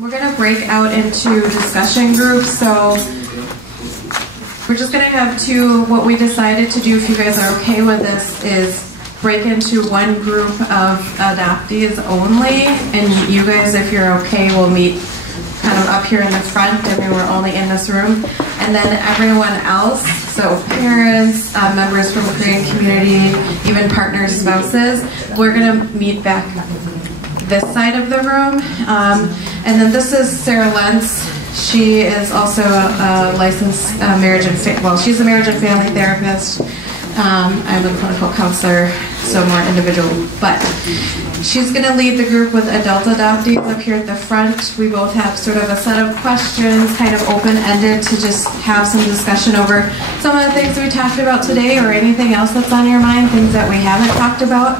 We're going to break out into discussion groups, so we're just going to have two. What we decided to do, if you guys are okay with this, is break into one group of adoptees only, and you guys, if you're okay, will meet kind of up here in the front. I mean, we're only in this room. And then everyone else, so parents, members from the Korean community, even partners, spouses, we're going to meet back this side of the room. And then this is Sarah Lentz. She is also a licensed marriage and she's a marriage and family therapist. I'm a clinical counselor, so more individual. But she's going to lead the group with adult adoptees up here at the front. We both have sort of a set of questions, kind of open-ended, to just have some discussion over some of the things we talked about today, or anything else that's on your mind, things that we haven't talked about.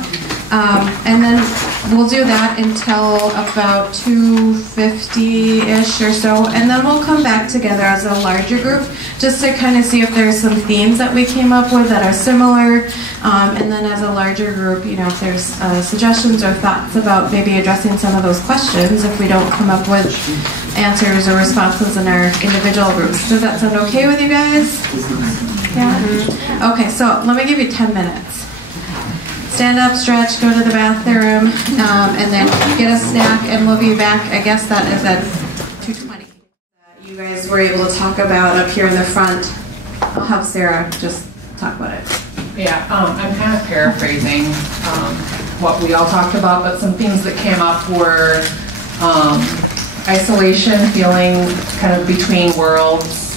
And then we'll do that until about 2:50-ish or so, and then we'll come back together as a larger group just to kind of see if there's some themes that we came up with that are similar, and then as a larger group, you know, if there's suggestions or thoughts about maybe addressing some of those questions if we don't come up with answers or responses in our individual groups. Does that sound okay with you guys? Yeah? Okay, so let me give you 10 minutes. Stand up, stretch, go to the bathroom, and then get a snack, and we'll be back. I guess that is at 2:20. You guys were able to talk about up here in the front. I'll have Sarah just talk about it. Yeah, I'm kind of paraphrasing what we all talked about, but some things that came up were isolation, feeling kind of between worlds.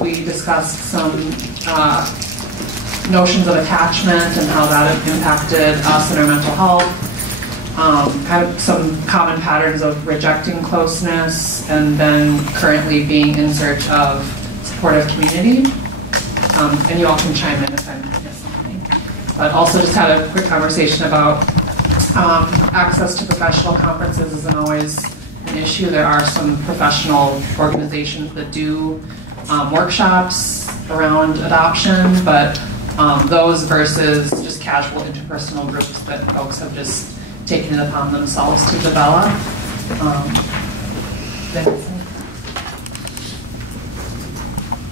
We discussed some notions of attachment and how that have impacted us and our mental health. Kind of some common patterns of rejecting closeness, and then currently being in search of supportive community. And you all can chime in if I miss something. But also just had a quick conversation about access to professional conferences isn't always an issue. There are some professional organizations that do workshops around adoption, but those versus just casual interpersonal groups that folks have just taken it upon themselves to develop.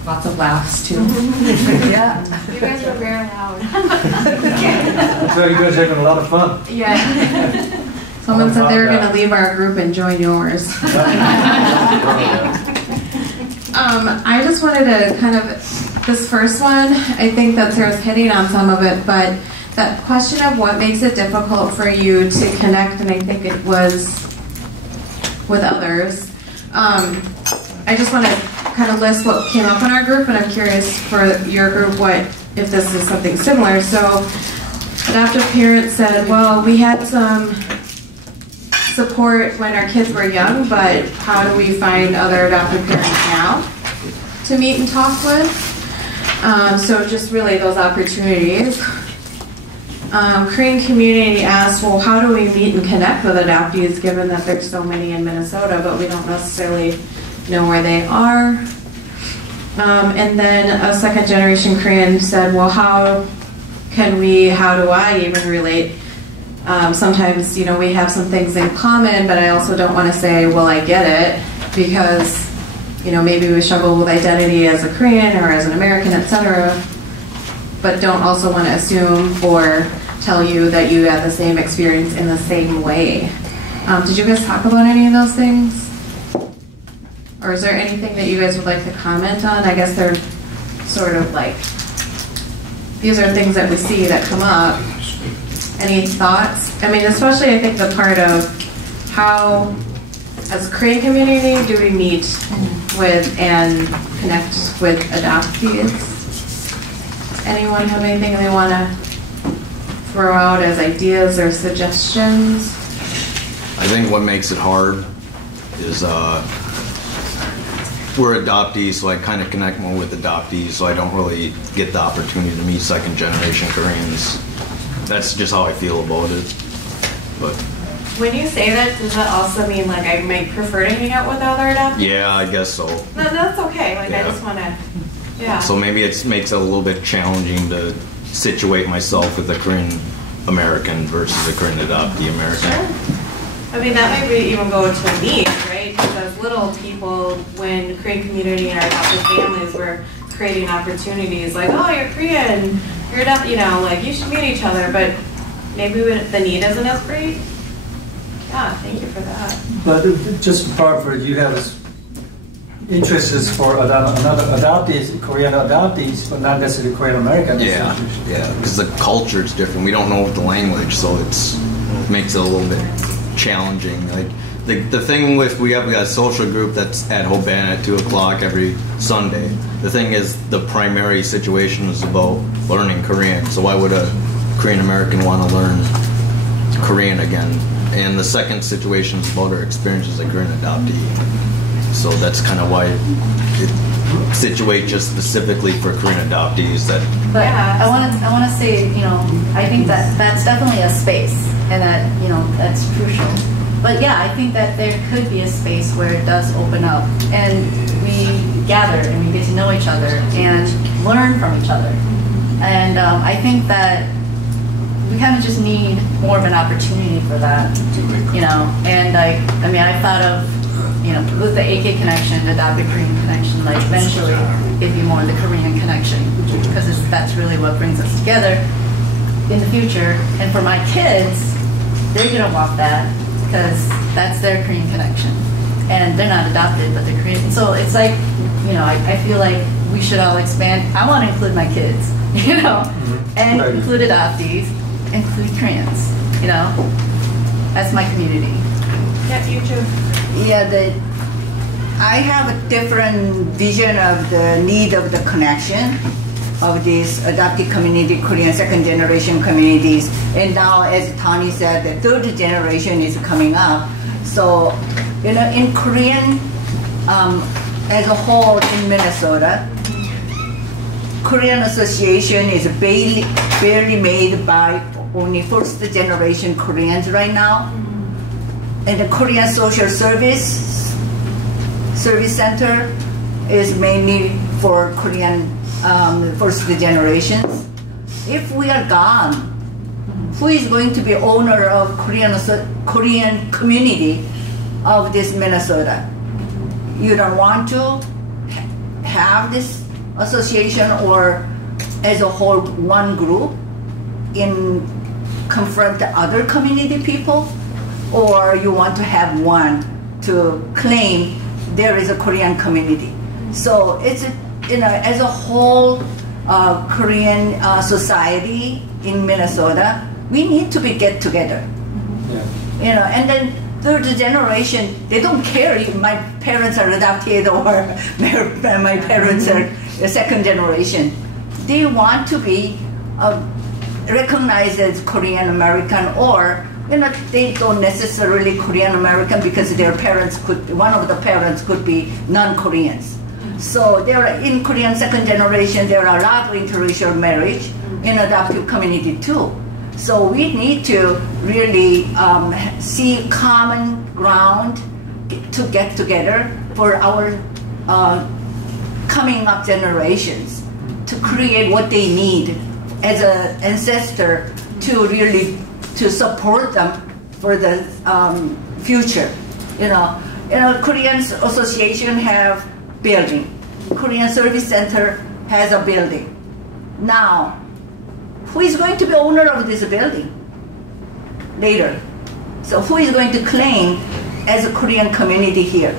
Lots of laughs too. Yeah. You guys were very loud. So you guys are having a lot of fun. Yeah. Someone said they were going to leave our group and join yours. I just wanted to kind of, this first one, I think that Sarah's hitting on some of it, but that question of what makes it difficult for you to connect, and I think it was with others. I just want to kind of list what came up in our group, and I'm curious for your group if this is something similar. So, adoptive parents said, well, we had some support when our kids were young, but how do we find other adoptive parents now to meet and talk with? So just really those opportunities. Korean community asked, well, how do we meet and connect with adoptees given that there's so many in Minnesota, but we don't necessarily know where they are? And then a second generation Korean said, well, how do I even relate? Sometimes, you know, we have some things in common, but I also don't want to say, well, I get it, because, you know, maybe we struggle with identity as a Korean or as an American, etc., but don't also want to assume or tell you that you had the same experience in the same way. Did you guys talk about any of those things? Or is there anything that you guys would like to comment on? I guess they're sort of like, these are things that we see that come up. Any thoughts? I mean, especially I think the part of how, as a Korean community, do we meet with and connect with adoptees? Anyone have anything they want to throw out as ideas or suggestions? I think what makes it hard is we're adoptees, so I kind of connect more with adoptees, so I don't really get the opportunity to meet second generation Koreans. That's just how I feel about it. But when you say that, does that also mean like I might prefer to hang out with other adoptees? yeah, I guess so. No, that's okay. Like I just want to, yeah. So maybe it makes it a little bit challenging to situate myself with a Korean American versus a Korean adoptee American. Sure. I mean, that might be even go to me, right? Because as little people, when Korean community and our adopted families were creating opportunities, like, oh, you're Korean, you're you know, like, you should meet each other, but maybe the need isn't as great. Yeah, thank you for that. But just apart from you have interests for another adoptees, Korean adoptees, but not necessarily Korean American. Yeah, because the culture is different. We don't know the language, so it makes it a little bit challenging. Like the thing with we got a social group that's at Hoban at 2 o'clock every Sunday. The thing is, the primary situation is about learning Korean. So why would a Korean American want to learn Korean again? And the second situation is about our experiences as a Korean adoptee. So that's kind of why it situates just specifically for Korean adoptees. That. But I want to say, you know, I think that's definitely a space, and that, you know, that's crucial. But yeah, I think that there could be a space where it does open up, and we gather and we get to know each other and learn from each other. And I think that we kind of just need more of an opportunity for that, you know. And I mean, I thought of, you know, with the AK connection, the Adopted Korean connection, like eventually it'd be more the Korean connection, because that's really what brings us together in the future. And for my kids, they're gonna want that because that's their Korean connection, and they're not adopted, but they're Korean. So it's like, you know, I feel like we should all expand. I want to include my kids, you know, and include adoptees, include Koreans, you know. That's my community. Yeah, you too. Yeah, I have a different vision of the need of the connection of these adopted community, Korean second generation communities. And now, as Tony said, the third generation is coming up. So, you know, in Korean, as a whole in Minnesota, Korean Association is barely made by only first generation Koreans right now. And the Korean Social Service Center is mainly for Korean first generations. If we are gone, who is going to be owner of Korean community of this Minnesota? You don't want to have this association or as a whole one group in confront the other community people? Or you want to have one to claim there is a Korean community. So it's, you know, as a whole Korean society in Minnesota, we need to get together. Yeah. You know, and then third generation, they don't care if my parents are adopted or my parents are the second generation. They want to be recognized as Korean American, or you know, they don't necessarily Korean American because their parents one of the parents could be non-Koreans. So there are, in Korean second generation, there are a lot of interracial marriage in adoptive community too. So we need to really see common ground to get together for our coming up generations to create what they need as an ancestor to really to support them for the future. You know, Korean Association have building. Korean Service Center has a building. Now, who is going to be owner of this building later? So who is going to claim as a Korean community here?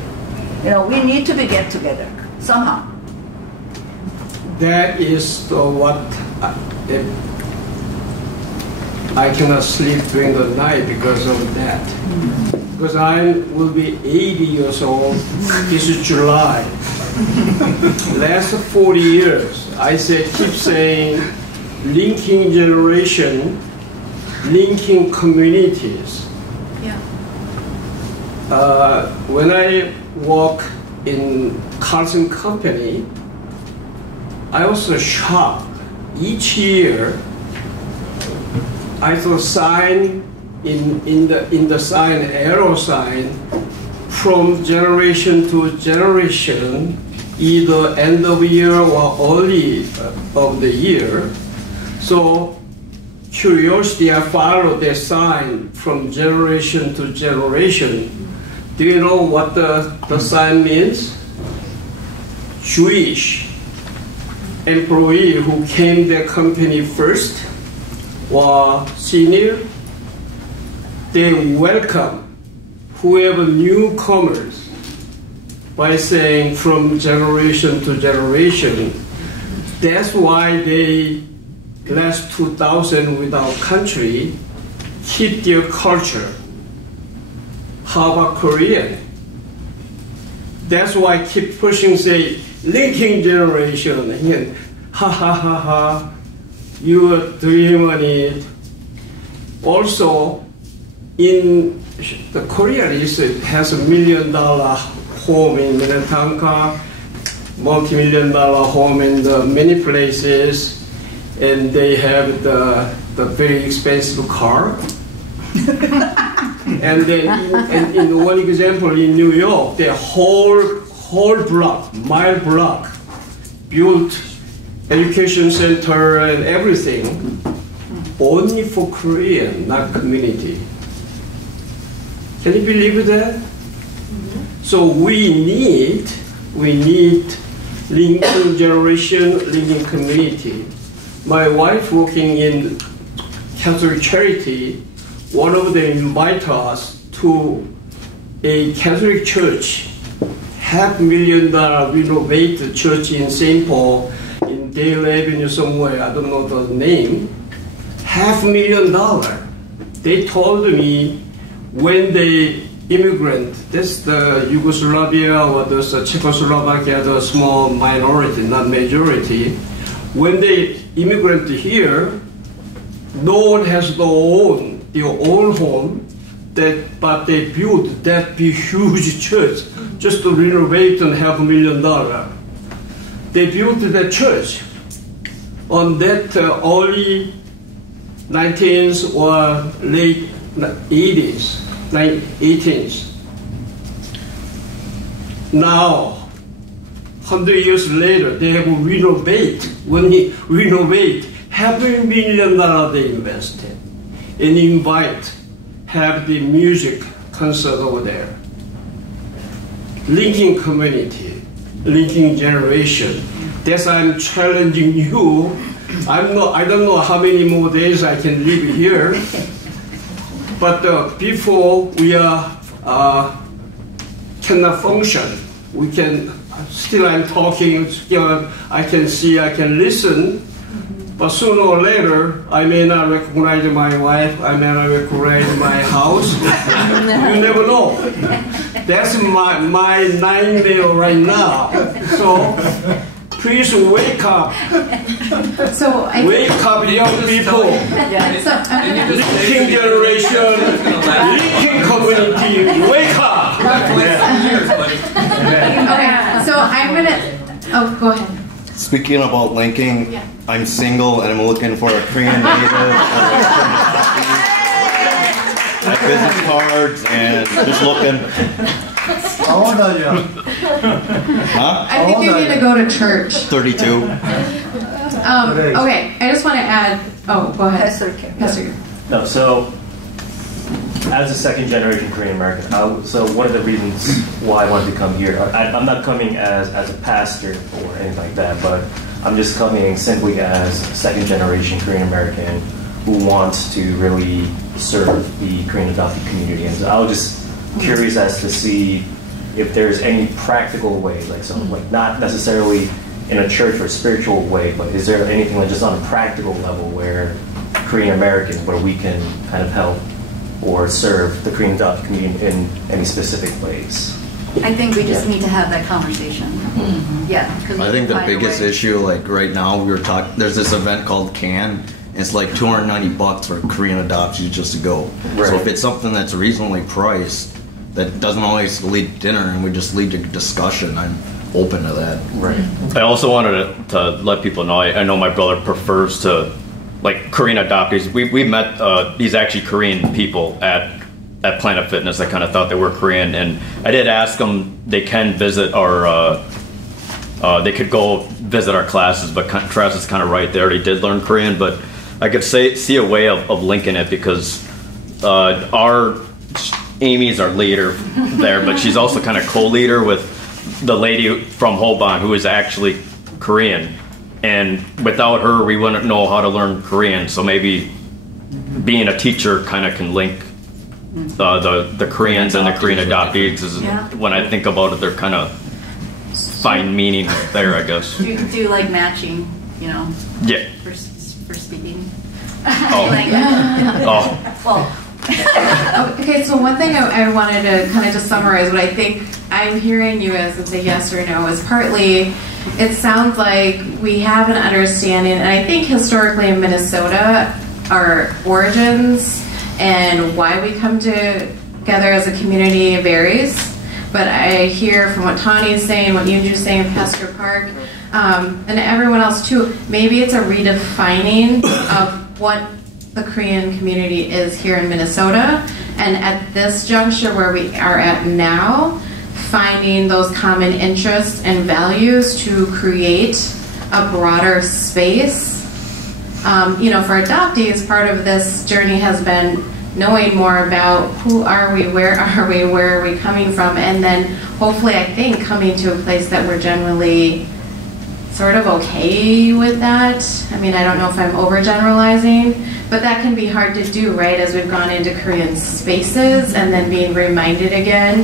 You know, we need to get together somehow. That is what I cannot sleep during the night because of that. Because I will be 80 years old this July. Last 40 years, I keep saying, linking generation, linking communities. Yeah. When I work in Carson Company, I was shocked. Each year, I saw sign in the sign, arrow sign, from generation to generation, either end of year or early of the year. So curiosity, I followed their sign from generation to generation. Do you know what the sign means? Jewish employee who came their company first or senior, they welcome whoever newcomers by saying from generation to generation. That's why they last 2000 with our country keep their culture. How about Korean? That's why I keep pushing, say, linking generation. And ha ha ha ha, you are dreaming it. Also, in the Korean has $1 million home in Minnetonka, multi-million-dollar home in many places, and they have the very expensive car. And then in one example in New York, the whole block, mile block, built education center and everything, only for Korean, not community. Can you believe that? So we need linking generation, linking community. My wife working in Catholic charity, one of them invite us to a Catholic church, $500,000 renovated church in St. Paul, in Dale Avenue somewhere, I don't know the name, $500,000. They told me when they immigrant, that's the Yugoslavia or the Czechoslovakia, the small minority, not majority. When they immigrant here, no one has their own home, but they built that big, huge church just to renovate and $500,000. They built that church on that early 19th or late 80s. 18th. Now, 100 years later, they have renovate. When they renovate, $500,000 they invested, and invite, have the music concert over there. Linking community, linking generation. That's why I'm challenging you. I don't know how many more days I can live here. But before we cannot function, we can, still I'm talking, still I can see, I can listen, but sooner or later, I may not recognize my wife, I may not recognize my house. You never know. That's my nightmare right now. So please wake up. So wake up, young people. Linking generation, linking community, wake up. Okay, so I'm gonna. Oh, go ahead. Speaking about linking, I'm single and I'm looking for a Korean native. My business cards and just looking. How old are you? Huh? I think you need to go to church. 32. Okay, I just want to add. Oh, go ahead. Pastor. No, so as a second generation Korean American, so one of the reasons why I wanted to come here, I'm not coming as a pastor or anything like that, but I'm just coming simply as a second generation Korean American who wants to really serve the Korean adoptee community. And so I was just curious as to see if there's any practical way, like not necessarily in a church or spiritual way, but is there anything like just on a practical level where Korean Americans, where we can kind of help or serve the Korean adoptee community in any specific ways? I think we just need to have that conversation. Mm-hmm. Yeah. I think the biggest issue, like right now, we were talking, there's this event called CAN, and it's like $290 for Korean adoptees just to go. Right. So if it's something that's reasonably priced, that doesn't always lead to dinner and we just lead to discussion, I'm open to that. Right. I also wanted to let people know, I know my brother prefers to, like, Korean adoptees. We met these actually Korean people at Planet Fitness that kind of thought they were Korean, and I did ask them they can visit our, they could go visit our classes, but Travis is kind of right there. They did learn Korean, but I could see a way of linking it because Amy's our leader there, but she's also kind of co-leader with the lady from Hoban who is actually Korean. And without her, we wouldn't know how to learn Korean. So maybe being a teacher kind of can link the Koreans and the Korean adoptees. When I think about it, they're kind of find meaning there, I guess. Do like matching, you know? Yeah. For speaking. Oh. Well. Okay, so one thing I wanted to kind of just summarize what I think I'm hearing you as and say yes or no is partly it sounds like we have an understanding, and I think historically in Minnesota, our origins and why we come together as a community varies. But I hear from what Tani is saying, what Yunju's saying, Pastor Park, and everyone else too, maybe it's a redefining of what the Korean community is here in Minnesota, and at this juncture where we are at now, finding those common interests and values to create a broader space. You know, for adoptees, part of this journey has been knowing more about who are we, where are we coming from, and then hopefully, I think, coming to a place that we're generally sort of okay with that. I mean, I don't know if I'm overgeneralizing, but that can be hard to do, right, as we've gone into Korean spaces and then being reminded again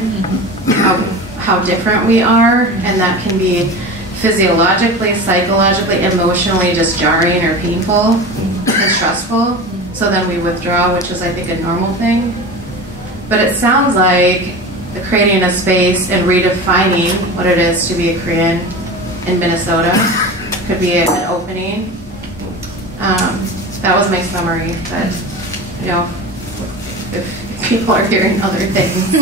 how different we are, and that can be physiologically, psychologically, emotionally just jarring or painful and stressful. So then we withdraw, which is, I think, a normal thing. But it sounds like creating a space and redefining what it is to be a Korean in Minnesota could be an opening. That was my summary, but you know, if people are hearing other things.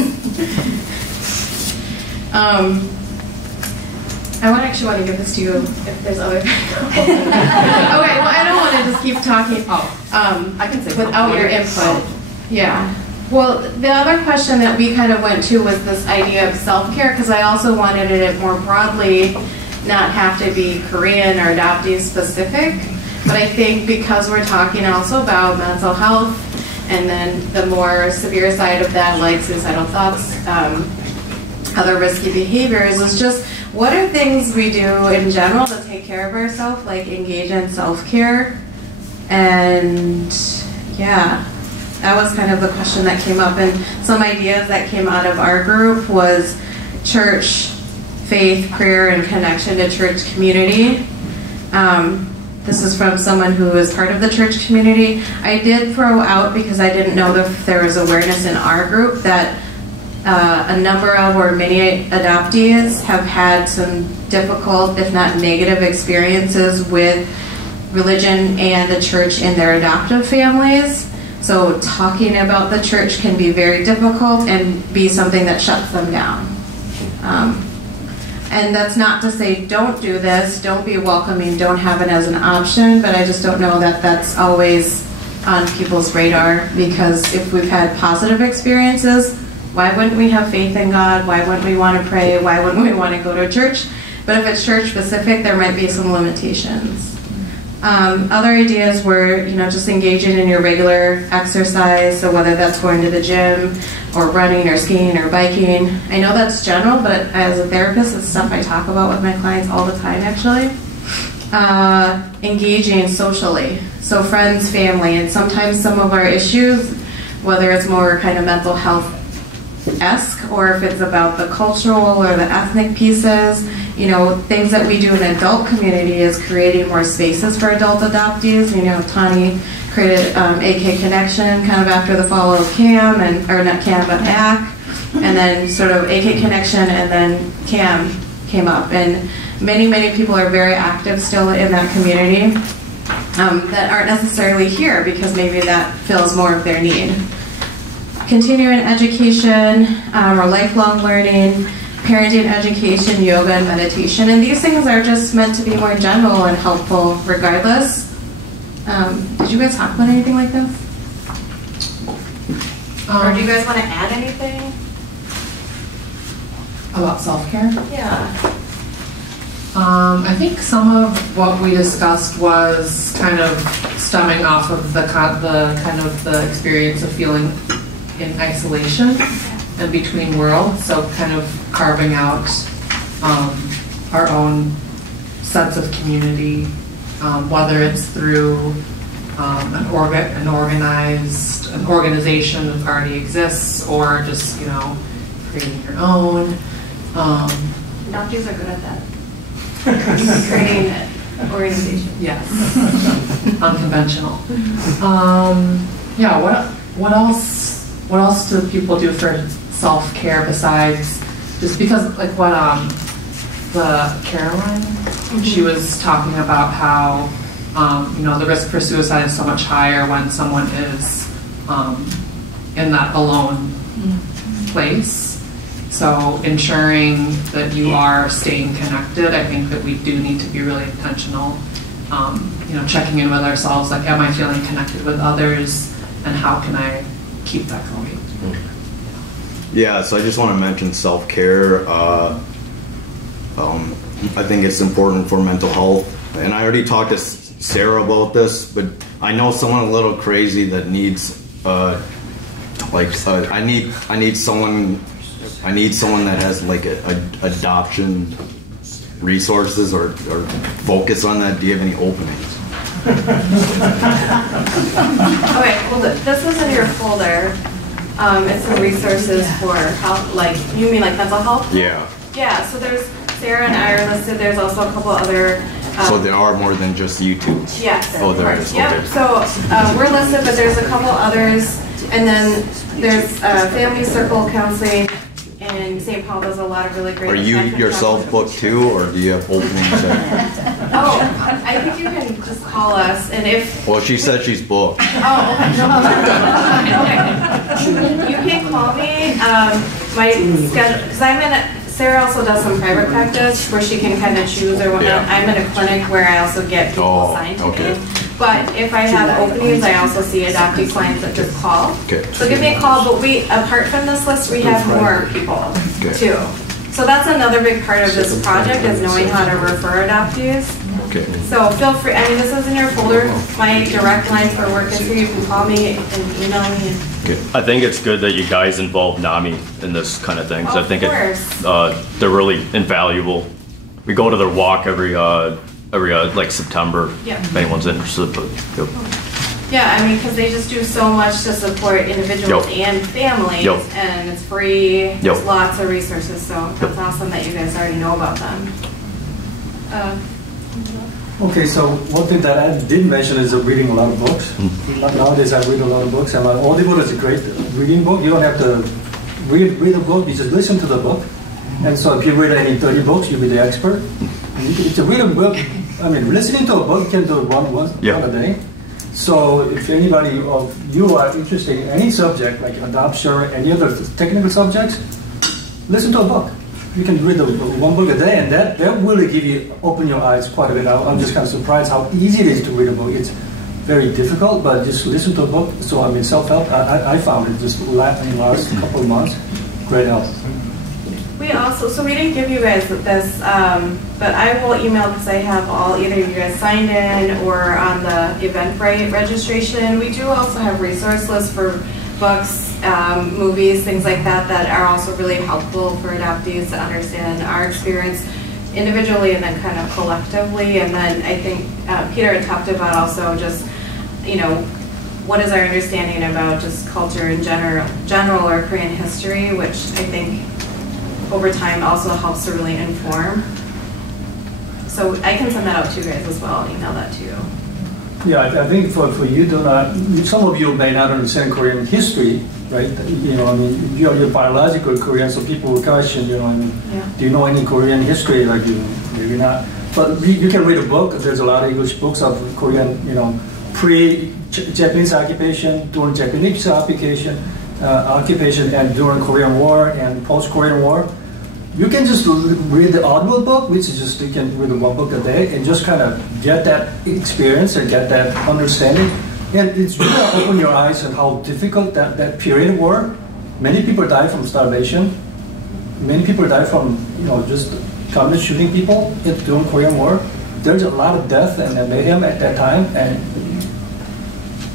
I would actually want to give this to you if there's other things. Okay, well, I don't want to just keep talking I can say without your input. Yeah. Well, the other question that we kind of went to was this idea of self-care, because I also wanted it more broadly, not have to be Korean or adoptee specific. But I think because we're talking also about mental health and then the more severe side of that, like suicidal thoughts, other risky behaviors, is just what are things we do in general to take care of ourselves, like engage in self-care? And yeah, that was kind of the question that came up. And some ideas that came out of our group was church, faith, prayer, and connection to church community. This is from someone who is part of the church community. I did throw out, because I didn't know if there was awareness in our group, that a number of or many adoptees have had some difficult, if not negative, experiences with religion and the church in their adoptive families. So talking about the church can be very difficult and be something that shuts them down. And that's not to say don't do this, don't be welcoming, don't have it as an option, but I just don't know that that's always on people's radar, because if we've had positive experiences, why wouldn't we have faith in God? Why wouldn't we want to pray? Why wouldn't we want to go to church? But if it's church specific, there might be some limitations. Other ideas were, you know, just engaging in your regular exercise, so whether that's going to the gym or running or skiing or biking. I know that's general, but as a therapist, it's stuff I talk about with my clients all the time, actually. Engaging socially, so friends, family, and sometimes some of our issues, whether it's more kind of mental health-esque or if it's about the cultural or the ethnic pieces, you know, things that we do in an adult community is creating more spaces for adult adoptees. You know, Tani created AK Connection kind of after the fall of CAM, or not CAM, but ACK, and then sort of AK Connection, and then CAM came up. And many, many people are very active still in that community that aren't necessarily here because maybe that fills more of their need. Continuing education or lifelong learning, parenting education, yoga, and meditation. And these things are just meant to be more general and helpful regardless. Did you guys talk about anything like this? Or do you guys want to add anything? About self-care? Yeah. I think some of what we discussed was kind of stemming off of the experience of feeling in isolation and between worlds. So kind of carving out our own sense of community, whether it's through an organization that already exists, or just creating your own. Adoptees are good at that. Creating an organization. Yes. Unconventional. Yeah. What else do people do for self-care besides just because like what the Caroline, she was talking about how the risk for suicide is so much higher when someone is in that alone place. So ensuring that you are staying connected, I think that we do need to be really intentional, checking in with ourselves, like, am I feeling connected with others, and how can I keep that going? Yeah, so I just want to mention self-care. I think it's important for mental health, and I already talked to Sarah about this, but I know someone a little crazy that needs, I need someone that has like a adoption resources or focus on that. Do you have any openings? Okay, well this is in your folder. It's some resources for health, like, you mean like mental health? Yeah. Yeah, so there's, Sarah and I are listed, there's also a couple other. So there are more than just you two? Yes. Oh, there is, yep. okay. So we're listed, but there's a couple others, and then there's Family Circle Counseling, and St. Paul does a lot of really great. Are you yourself booked too, or do you have openings? Oh, I think you can just call us, and if... Well, she said she's booked. Oh, okay. Okay. You can call me. My schedule, because I'm in Sarah also does some private practice where she can kind of choose or whatnot. Yeah. I'm in a clinic where I also get people assigned to me. But if I have openings, I also see adoptee clients that just call. Okay. So give me a call. But we, apart from this list, we have more people too. So that's another big part of this project is knowing how to refer adoptees. Okay. So feel free. I mean, this is in your folder. My direct line for work is here. You can call me and email me. I think it's good that you guys involve NAMI in this kind of thing. I think they're really invaluable. We go to their walk every like September. Yep. If anyone's interested, but yep. Yeah, I mean, because they just do so much to support individuals and families, and it's free. There's lots of resources, so that's awesome that you guys already know about them. Okay, so one thing that I didn't mention is reading a lot of books. Nowadays I read a lot of books, and Audible is a great reading book. You don't have to read a book, you just listen to the book. And so if you read any 30 books, you'll be the expert. It's a reading book. I mean, listening to a book, you can do it one a day. So if anybody of you are interested in any subject, like adoption or any other technical subjects, listen to a book. You can read one book a day, and that really open your eyes quite a bit. I'm just kind of surprised how easy it is to read a book. It's very difficult, but just listen to a book. So I mean, self-help, I found it just in the last couple of months, great help. We also, so we didn't give you guys this, but I will email because I have either of you guys signed in or on the Eventbrite registration. We do also have resource lists for books, movies, things like that are also really helpful for adoptees to understand our experience individually and then kind of collectively. And then I think Peter had talked about also just, what is our understanding about just culture in general or Korean history, which I think over time also helps to really inform. So I can send that out to you guys as well, I'll email that to you. Yeah, I think for you, some of you may not understand Korean history, right? I mean, you're biological Korean, so people will question, do you know any Korean history? Like, maybe not. But you can read a book. There's a lot of English books of Korean, pre-Japanese occupation, during Japanese occupation, and during Korean War and post-Korean War. You can just read the Audible book, which is just, you can read one book a day and just kind of get that experience and get that understanding. And it's really open your eyes on how difficult that period were. Many people died from starvation. many people died from, just communist shooting people during Korean War. There's a lot of death and mayhem at that time, and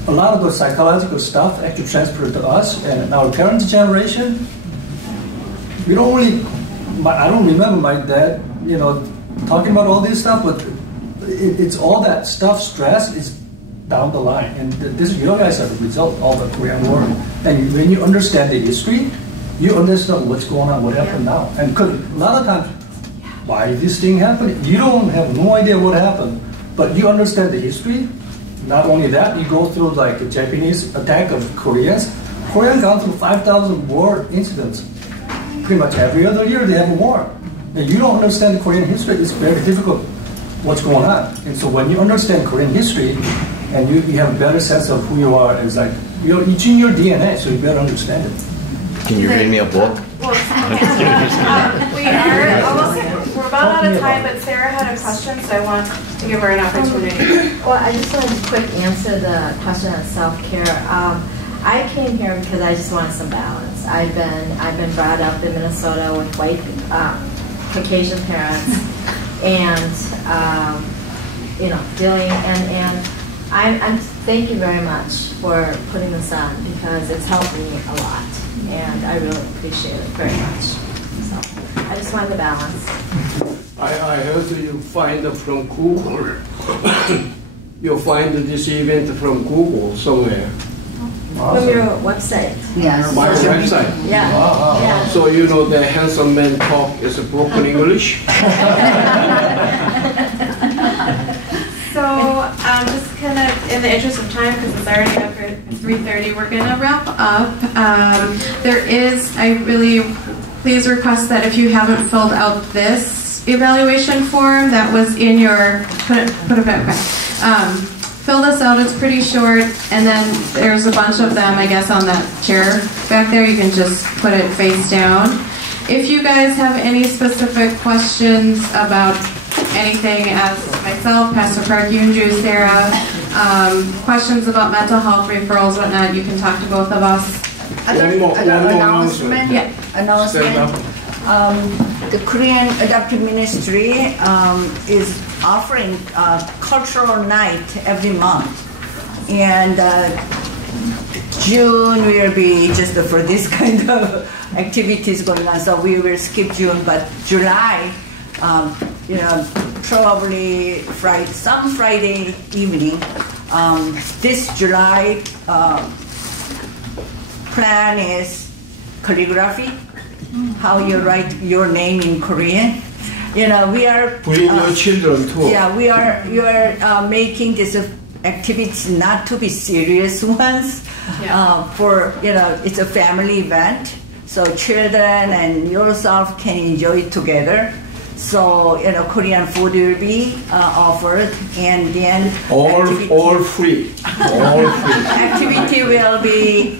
a lot of the psychological stuff actually transferred to us and our parents' generation. I don't remember my dad, talking about all this stuff, but it's all that stuff, stress is down the line. And you guys are the result of the Korean War. And when you understand the history, you understand what's going on, what happened now. And because a lot of times, why is this thing happening? You don't have no idea what happened, but you understand the history. Not only that, you go through like the Japanese attack of Koreans. Koreans gone through 5,000 war incidents. Pretty much every other year they have a war. And you don't understand Korean history, it's very difficult what's going on. And so when you understand Korean history, and you have a better sense of who you are, it's like, it's in your DNA, so you better understand it. Can you read me a book? We're about out of time, but Sarah had a question, so I want to give her an opportunity. Well, I just wanted to quick answer the question on self-care. I came here because I just wanted some balance. I've been brought up in Minnesota with white Caucasian parents, and dealing and I'm thank you very much for putting this on because it's helped me a lot, and I really appreciate it very much. So I just wanted the balance. I heard you find it from Google. You find this event from Google somewhere. Awesome. From your website. Yes. My website. Yeah. Yeah. So the handsome man talk is a broken English. So just kind of in the interest of time, because it's already after 3:30, we're going to wrap up. I really please request that if you haven't filled out this evaluation form that was in your, put it back. Fill this out, it's pretty short, and then there's a bunch of them, I guess, on that chair back there. You can just put it face down. If you guys have any specific questions about anything, as myself, Pastor Park, Yunju, Sarah, questions about mental health referrals, whatnot, you can talk to both of us. Other announcement. Yeah. Announcement. The Korean Adoptee Ministry is offering a cultural night every month, and June will be just for this kind of activities going on. So we will skip June, but July, probably some Friday evening. This July plan is calligraphy. How you write your name in Korean. We are bring your children too. Yeah, you are making this activities not to be serious ones. Yeah. It's a family event, so children and yourself can enjoy it together. So Korean food will be offered, and then all free. All free. Activity will be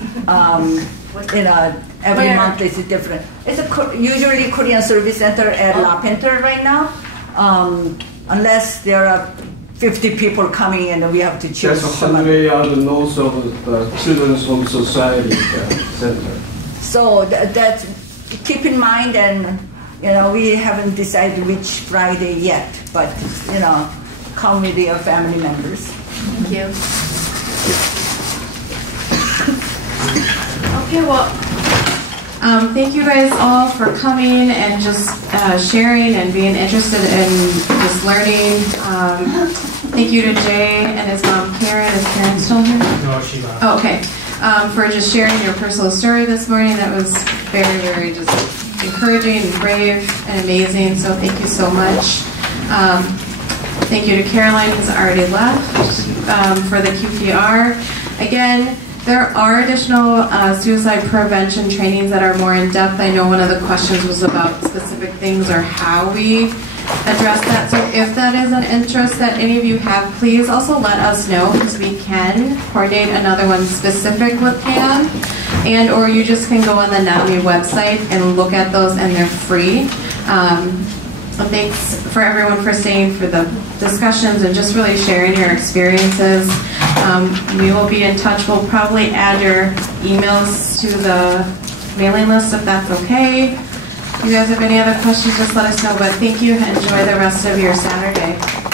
every month is different. It's usually Korean Service Center at La Penter right now, unless there are 50 people coming and we have to choose. That's 100 yards north of the Children's Home Society Center. So that keep in mind, and we haven't decided which Friday yet, but come with your family members. Thank you. Okay, well, thank you guys all for coming and just sharing and being interested in just learning. Thank you to Jay and his mom Karen. Is Karen still here? No, she's not. Oh, okay. For just sharing your personal story this morning. That was very, very just encouraging and brave and amazing. So thank you so much. Thank you to Caroline, who's already left, for the QPR. Again, there are additional suicide prevention trainings that are more in-depth. I know one of the questions was about specific things or how we address that. So if that is an interest that any of you have, please also let us know, because we can coordinate another one specific with Pam, and or you just can go on the NAMI website and look at those, and they're free. So thanks for everyone for staying for the discussions and just really sharing your experiences. We will be in touch. We'll probably add your emails to the mailing list if that's okay. If you guys have any other questions, just let us know. But thank you. Enjoy the rest of your Saturday.